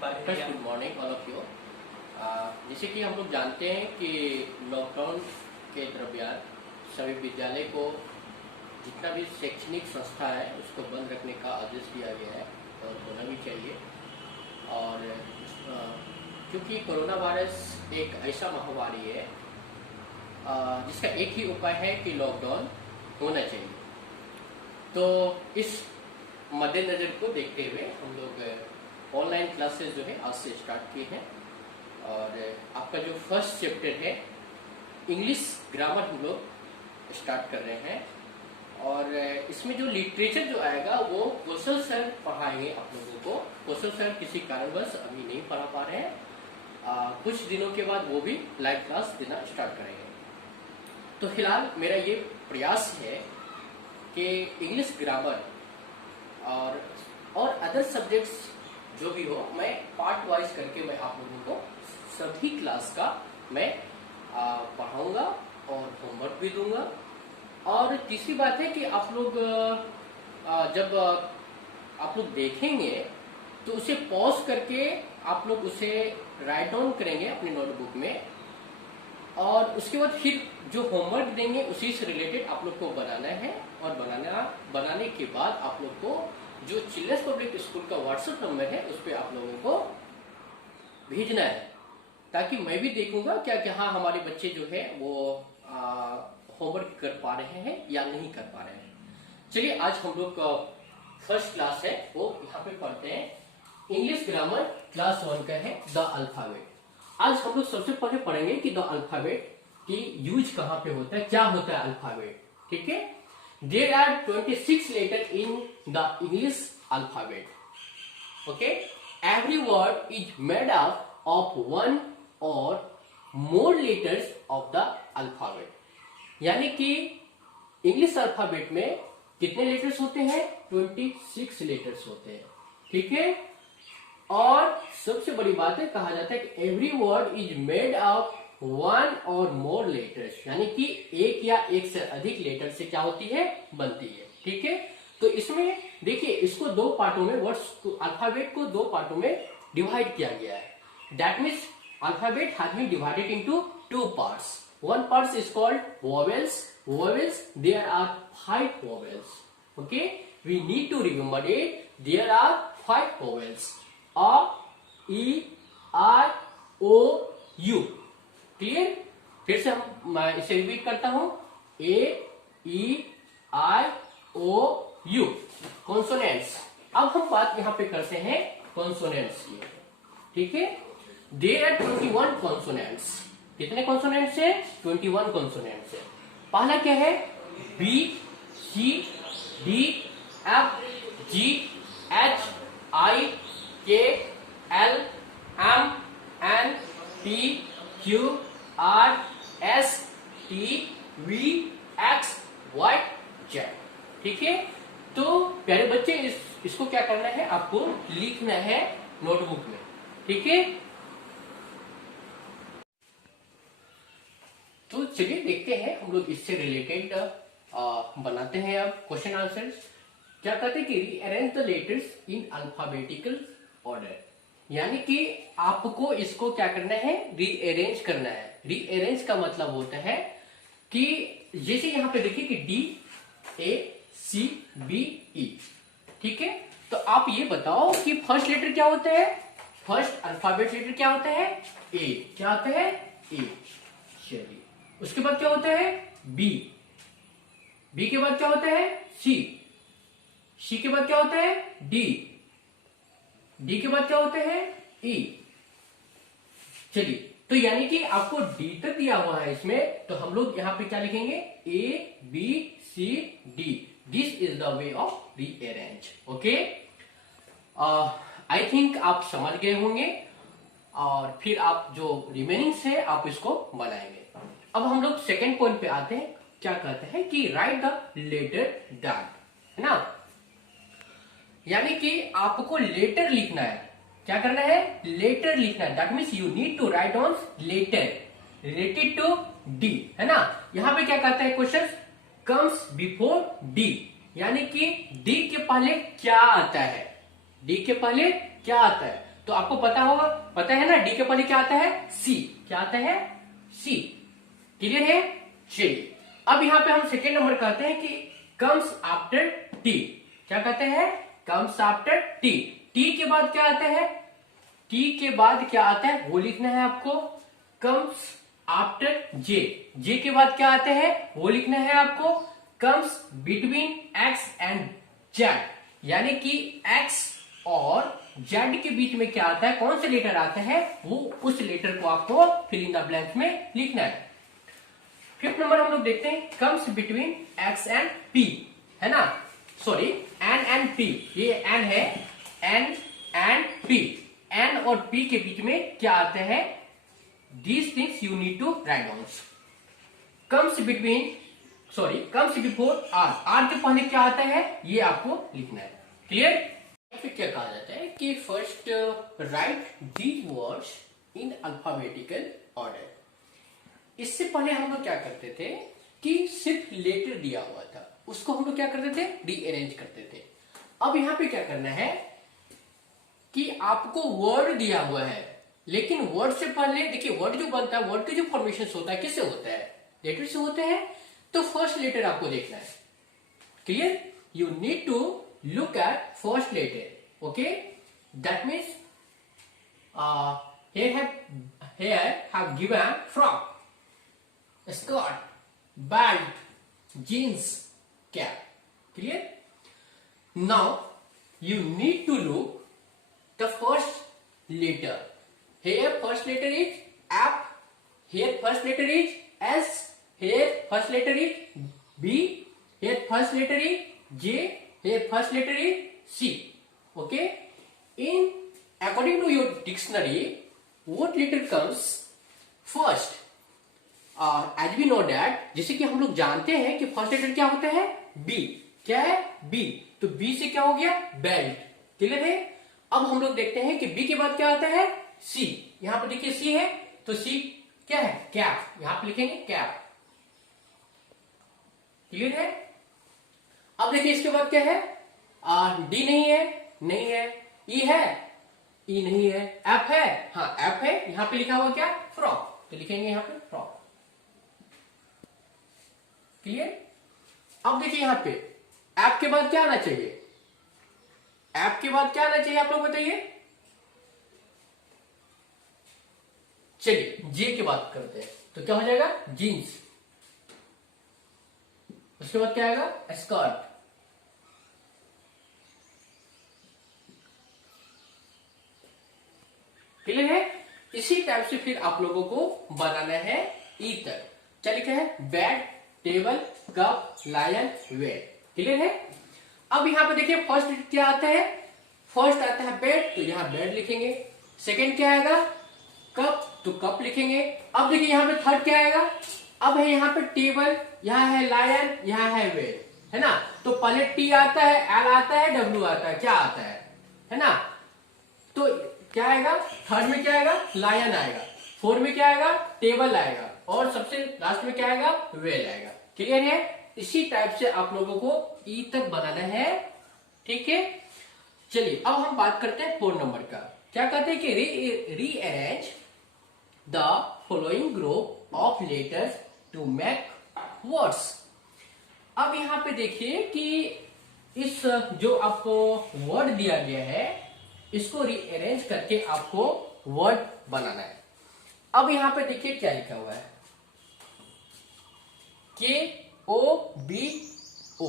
First good morning all of you. जैसे कि हम लोग जानते हैं कि लॉकडाउन के दरमियान सभी विद्यालय को जितना भी शैक्षणिक संस्था है उसको बंद रखने का आदेश दिया गया है और होना भी चाहिए। और क्योंकि कोरोना वायरस एक ऐसा महामारी है जिसका एक ही उपाय है कि लॉकडाउन होना चाहिए। तो इस मद्देनजर को देखते हुए हम लोग ऑनलाइन क्लासेस जो है आज से स्टार्ट किए हैं। और आपका जो फर्स्ट चैप्टर है इंग्लिश ग्रामर हम लोग स्टार्ट कर रहे हैं। और इसमें जो लिटरेचर जो आएगा वो कौशल सर पढ़ाएंगे आप लोगों को। कौशल सर किसी कारणवश अभी नहीं पढ़ा पा रहे हैं, कुछ दिनों के बाद वो भी लाइव क्लास देना स्टार्ट करेंगे। तो फिलहाल मेरा ये प्रयास है कि इंग्लिश ग्रामर और अदर सब्जेक्ट्स जो भी हो मैं पार्ट वाइज करके मैं आप लोगों को सभी क्लास का मैं पढ़ाऊंगा और होमवर्क भी दूंगा। और तीसरी बात है कि आप लोग जब आप लोग देखेंगे तो उसे पॉज करके आप लोग उसे राइट डाउन करेंगे अपनी नोटबुक में, और उसके बाद फिर जो होमवर्क देंगे उसी से रिलेटेड आप लोग को बनाना है। और बनाने के बाद आप लोग को जो चिल्ड्रंस पब्लिक स्कूल का व्हाट्सएप नंबर है उस पर आप लोगों को भेजना है, ताकि मैं भी देखूंगा क्या हाँ हमारे बच्चे जो है वो होमवर्क कर पा रहे हैं या नहीं कर पा रहे हैं। चलिए आज हम लोग का फर्स्ट क्लास है वो यहाँ पे पढ़ते हैं। इंग्लिश ग्रामर क्लास 1 का है द अल्फाबेट। आज हम लोग सबसे पहले पढ़ेंगे कि द अल्फाबेट की यूज कहाँ पे होता है, क्या होता है अल्फाबेट। ठीक है, there are 26 letter in the English alphabet. Okay, every word is made up of one or more letters of the alphabet. यानी कि इंग्लिश अल्फाबेट में कितने लेटर्स होते हैं? 26 लेटर्स होते हैं। ठीक है, और सबसे बड़ी बात है कहा जाता है कि every word is made up one or more letters, यानी कि एक या एक से अधिक लेटर से क्या होती है, बनती है। ठीक है, तो इसमें देखिए इसको दो पार्टों में वर्ड्स अल्फाबेट को दो पार्टों में डिवाइड किया गया है। That means alphabet has been divided into two parts. One part is called vowels. Vowels, there are 5 vowels. Okay, we need to remember it. There are 5 vowels. A, E, I, O, U. Clear? फिर से मैं इसे repeat करता हूँ। A, E, I, O, U. Consonants. अब हम बात यहाँ पे करते हैं consonants की। ठीक है, there are 21 consonants. कितने कॉन्सोनेंट्स है? 21 कॉन्सोनेंट्स है। पहला क्या है? B, C, D, F, G, H, I, K, L, M, N, P, Q, R, S, T, V, X, Y, Z. ठीक है, तो प्यारे बच्चे इसको क्या करना है, आपको लिखना है नोटबुक में। ठीक है, तो चलिए देखते हैं हम लोग इससे रिलेटेड बनाते हैं अब क्वेश्चन आंसर्स। क्या कहते हैं कि rearrange the letters in alphabetical order, यानी कि आपको इसको क्या करना है, रीअरेंज करना है। रीअरेंज का मतलब होता है कि जैसे यहां पे देखिए कि डी, ए, सी, बी, ई। ठीक है, तो आप ये बताओ कि फर्स्ट लेटर क्या होता है? फर्स्ट अल्फाबेट लेटर क्या होता है? ए। क्या होता है? ए। चलिए, उसके बाद क्या होता है? बी। बी के बाद क्या होता है? सी। सी के बाद क्या होता है? डी। डी के बाद क्या होता है? ई। चलिए, तो यानी कि आपको डी तक दिया हुआ है इसमें, तो हम लोग यहां पे क्या लिखेंगे? A, B, C, D. This is the way of rearrange. Okay, I think आप समझ गए होंगे, और फिर आप जो रिमेनिंग्स है आप इसको बनाएंगे। अब हम लोग सेकेंड पॉइंट पे आते हैं। क्या कहते हैं कि राइट द लेटर दैट, है ना, यानी कि आपको लेटर लिखना है। क्या करना है? लेटर लिखना है। That means you need to write on letter related to D, है ना। यहां पे क्या कहता है क्वेश्चन, कम्स बिफोर डी, यानी कि डी के पहले क्या आता है? डी के पहले क्या आता है? तो आपको पता होगा, पता है ना, डी के पहले क्या आता है? सी। क्या आता है? सी। क्लियर है? चलिए अब यहां पे हम सेकेंड नंबर कहते हैं कि कम्स आफ्टर टी। क्या कहते हैं? Comes after T. टी के बाद क्या आता है? टी के बाद क्या आता है वो लिखना है आपको। कम्स आफ्टर जे। जे के बाद क्या आता है वो लिखना है आपको। Comes between X and Z, यानी कि एक्स और जेड के बीच में क्या आता है, कौन सा लेटर आता है, वो उस लेटर को आपको फिल इन द ब्लैंक्स में लिखना है। फिफ्थ नंबर हम लोग देखते हैं comes between X and P, है ना, सॉरी एन एंड पी, ये एन है, एन एंड पी। एन और पी के बीच में क्या आते हैं, these things you need to write down. Comes between, sorry comes before R, R के पहले क्या आता है ये आपको लिखना है। क्लियर? फिर क्या कहा जाता है कि first right these words in alphabetical order. इससे पहले हम लोग क्या करते थे कि सिर्फ लेटर दिया हुआ था उसको हम लोग क्या करते थे, रीअरेंज करते थे। अब यहां पे क्या करना है कि आपको वर्ड दिया हुआ है, लेकिन वर्ड से पहले देखिए, वर्ड जो बनता है, वर्ड के जो फॉर्मेशन होता है किससे होता है, लेटर से होते हैं। तो फर्स्ट लेटर आपको देखना है। Clear? You need to look at first letter. Okay, that means here have given frock, skirt, belt, jeans, cap. Clear? Now you need to look the first letter. Here first letter is F. Here first letter is S. Here first letter is B. Here first letter is J. Here first letter is C. Okay? In according to your dictionary, what letter comes first? As we know that, जैसे कि हम लोग जानते हैं कि first letter क्या होता है, बी। क्या है? बी। तो बी से क्या हो गया, बेल्ट। क्लियर है? अब हम लोग देखते हैं कि बी के बाद क्या आता है, सी। यहां पर देखिए सी है, तो सी क्या है, कैप। यहां पर लिखेंगे कैप। क्लियर है? अब देखिए इसके बाद क्या है, डी नहीं है, नहीं है, ई है, ई नहीं है, एफ है, हाँ एफ है। यहां पे लिखा हुआ क्या, फ्रॉक, तो लिखेंगे यहां पे फ्रॉक। क्लियर? अब देखिए यहां पे एफ के बाद क्या आना चाहिए, एफ के बाद क्या आना चाहिए आप लोग बताइए। चलिए जे के बाद करते हैं, तो क्या हो जाएगा, जीन्स। उसके बाद क्या आएगा, स्कर्ट। क्लियर है? इसी टाइप से फिर आप लोगों को बनाना है ई तक। क्या लिखा है, bed, table, cup, lion, wet. Clear है? अब यहां पे देखिए फर्स्ट क्या आता है, फर्स्ट आता है बेड, तो यहां बेड लिखेंगे। सेकंड क्या आएगा, कप, तो कप लिखेंगे। अब देखिए यहां पे थर्ड क्या आएगा, अब है यहां पे टेबल, यहां है लायन, यहां है वेट, है ना। तो पहले टी आता है, एल आता है, डब्ल्यू आता है, क्या आता है ना। तो क्या आएगा, थर्ड में क्या आएगा, लायन आएगा, फोर्थ में क्या आएगा, टेबल आएगा, और सबसे लास्ट में क्या आएगा, वेल आएगा। क्लियर है? इसी टाइप से आप लोगों को ई तक बनाना है। ठीक है? चलिए अब हम बात करते हैं 4 नंबर का। क्या कहते हैं कि rearrange the following group of letters to make words. अब यहां पे देखिए कि इस जो आपको वर्ड दिया गया है इसको रीअरेंज करके आपको वर्ड बनाना है। अब यहां पे देखिए क्या लिखा हुआ है, KOBO।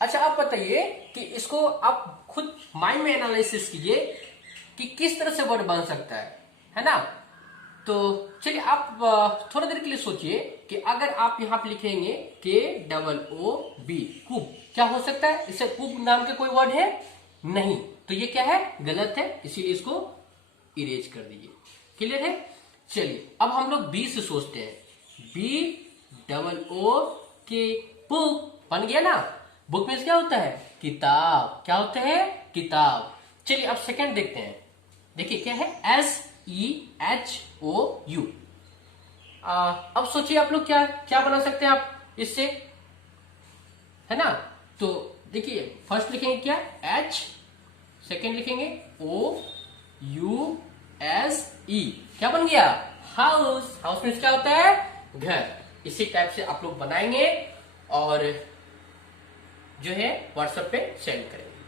अच्छा आप बताइए कि इसको आप खुद माइंड में एनालिसिस कीजिए कि किस तरह से वर्ड बन सकता है ना। तो चलिए आप थोड़ा देर के लिए सोचिए कि अगर आप यहां पे लिखेंगे KOOB, कूब, क्या हो सकता है, इससे कूब नाम के कोई वर्ड है नहीं, तो ये क्या है, गलत है, इसीलिए इसको इरेज कर दीजिए। क्लियर है? चलिए अब हम लोग बी से सोचते हैं, BOOK, बुक बन गया ना। बुक मीन्स क्या होता है, किताब। क्या होता है, किताब। चलिए अब सेकंड देखते हैं। देखिए क्या है, SEHOU। अब सोचिए आप लोग क्या क्या बना सकते हैं आप इससे, है ना। तो देखिए फर्स्ट लिखेंगे क्या, H, सेकंड लिखेंगे O, HOUSE, क्या बन गया? हाउस। हाउस मीन्स क्या होता है? घर। इसी टाइप से आप लोग बनाएंगे और जो है व्हाट्सएप पे सेंड करेंगे।